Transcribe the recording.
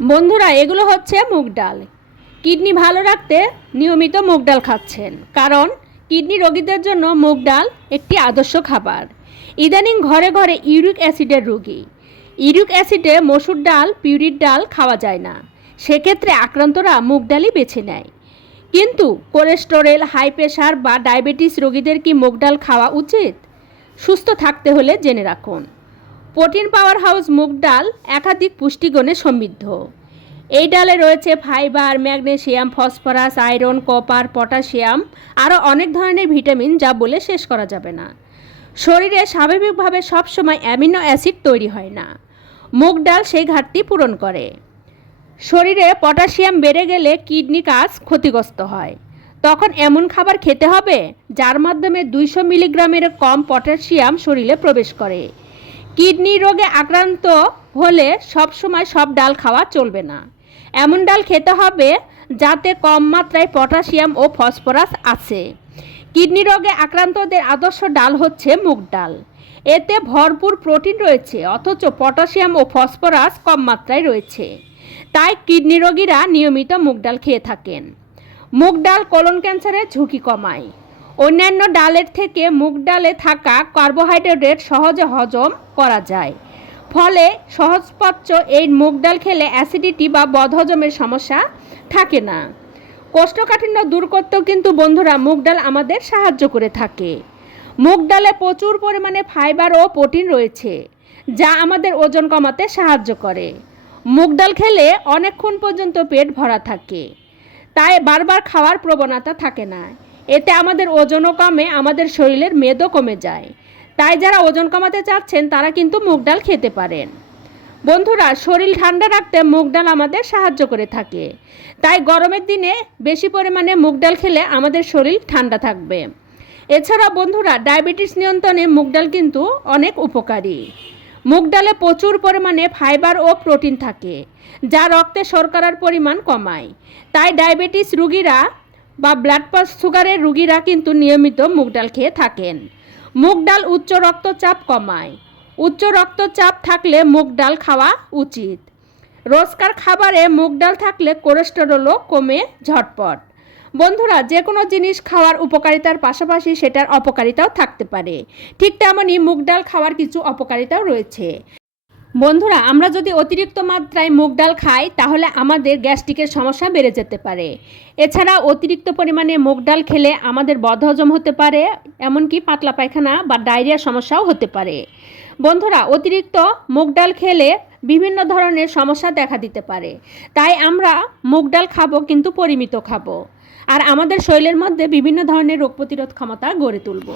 বন্ধুরা, এগুলো হচ্ছে মুগ ডাল। কিডনি ভালো রাখতে নিয়মিত মুগ ডাল খাচ্ছেন, কারণ কিডনি রোগীদের জন্য মুগ ডাল একটি আদর্শ খাবার। ইদানিং ঘরে ঘরে ইউরিক অ্যাসিডের রোগী। ইউরিক অ্যাসিডে মসুর ডাল, পিউরির ডাল খাওয়া যায় না। সেক্ষেত্রে আক্রান্তরা মুগ ডালই বেছে নেয়। কিন্তু কোলেস্টেরল, হাই প্রেশার বা ডায়াবেটিস রোগীদের কি মুগ ডাল খাওয়া উচিত? সুস্থ থাকতে হলে জেনে রাখুন। প্রোটিন পাওয়ার হাউস মুগ ডাল একাধিক পুষ্টিগুণে সমৃদ্ধ। এই ডালে রয়েছে fibre, magnesium, phosphorus, iron, copper, potassium, আরও অনেক ধরনের ভিটামিন যা বলে শেষ করা যাবে না। শরীরে স্বাভাবিকভাবে সবসময় অ্যামিনো অ্যাসিড তৈরি হয় না। মুগ ডাল সেই ঘাটতি পূরণ করে। শরীরে পটাশিয়াম বেড়ে গেলে কিডনি কাজ ক্ষতিগ্রস্ত হয়। তখন এমন খাবার খেতে হবে, যার মাধ্যমে দুইশো মিলিগ্রামের কম পটাশিয়াম শরীরে প্রবেশ করে। কিডনি রোগে আক্রান্ত হলে সব সময় সব ডাল খাওয়া চলবে না। এমন ডাল খেতে হবে যাতে কম মাত্রায় পটাশিয়াম ও ফসফরাস আছে। কিডনি রোগে আক্রান্তদের আদর্শ ডাল হচ্ছে মুগ ডাল। এতে ভরপুর প্রোটিন রয়েছে, অথচ পটাশিয়াম ও ফসফরাস কম মাত্রায় রয়েছে। তাই কিডনি রোগীরা নিয়মিত মুগ ডাল খেয়ে থাকেন। মুগ ডাল কোলন ক্যান্সারের ঝুঁকি কমায়। অন্যান্য ডালের থেকে মুগ ডালে থাকা কার্বোহাইড্রেট সহজে হজম করা যায়। ফলে সহজপাচ্য এই মুগ ডাল খেলে অ্যাসিডিটি বা বদহজমের সমস্যা থাকে না। কোষ্ঠকাঠিন্য দূর করতেও কিন্তু বন্ধুরা মুগ ডাল আমাদের সাহায্য করে থাকে। মুগ ডালে প্রচুর পরিমাণে ফাইবার ও প্রোটিন রয়েছে, যা আমাদের ওজন কমাতে সাহায্য করে। মুগ ডাল খেলে অনেকক্ষণ পর্যন্ত পেট ভরা থাকে, তাই বারবার খাওয়ার প্রবণতা থাকে না। এতে আমাদের ওজনও কমে, আমাদের শরীরের মেদও কমে যায়। তাই যারা ওজন কমাতে চাচ্ছেন, তারা কিন্তু মুগ ডাল খেতে পারেন। বন্ধুরা, শরীর ঠান্ডা রাখতে মুগ ডাল আমাদের সাহায্য করে থাকে। তাই গরমের দিনে বেশি পরিমাণে মুগ ডাল খেলে আমাদের শরীর ঠান্ডা থাকবে। এছাড়া বন্ধুরা, ডায়াবেটিস নিয়ন্ত্রণে মুগ ডাল কিন্তু অনেক উপকারী। মুগ ডালে প্রচুর পরিমাণে ফাইবার ও প্রোটিন থাকে, যা রক্তে শর্করার পরিমাণ কমায়। তাই ডায়াবেটিস রুগীরা বা ব্লাড পাস সুগারের রুগীরা কিন্তু নিয়মিত মুগ ডাল খেয়ে থাকেন। মুগ ডাল উচ্চ রক্তচাপ কমায়। উচ্চ রক্তচাপ থাকলে মুগ ডাল খাওয়া উচিত। রোজকার খাবারে মুগ ডাল থাকলে কোলেস্টেরলও কমে ঝটপট। বন্ধুরা যে কোনো জিনিস খাওয়ার উপকারিতার পাশাপাশি সেটার অপকারিতাও থাকতে পারে। ঠিক তেমনই মুগ ডাল খাওয়ার কিছু অপকারিতাও রয়েছে। বন্ধুরা, আমরা যদি অতিরিক্ত মাত্রায় মুগ ডাল খাই, তাহলে আমাদের গ্যাস্ট্রিকের সমস্যা বেড়ে যেতে পারে। এছাড়া অতিরিক্ত পরিমাণে মুগ ডাল খেলে আমাদের বদহজম হতে পারে, এমনকি পাতলা পায়খানা বা ডায়রিয়ার সমস্যাও হতে পারে। বন্ধুরা, অতিরিক্ত মুগ ডাল খেলে বিভিন্ন ধরনের সমস্যা দেখা দিতে পারে। তাই আমরা মুগ ডাল খাব, কিন্তু পরিমিত খাব। আর আমাদের শরীরের মধ্যে বিভিন্ন ধরনের রোগ প্রতিরোধ ক্ষমতা গড়ে তুলব।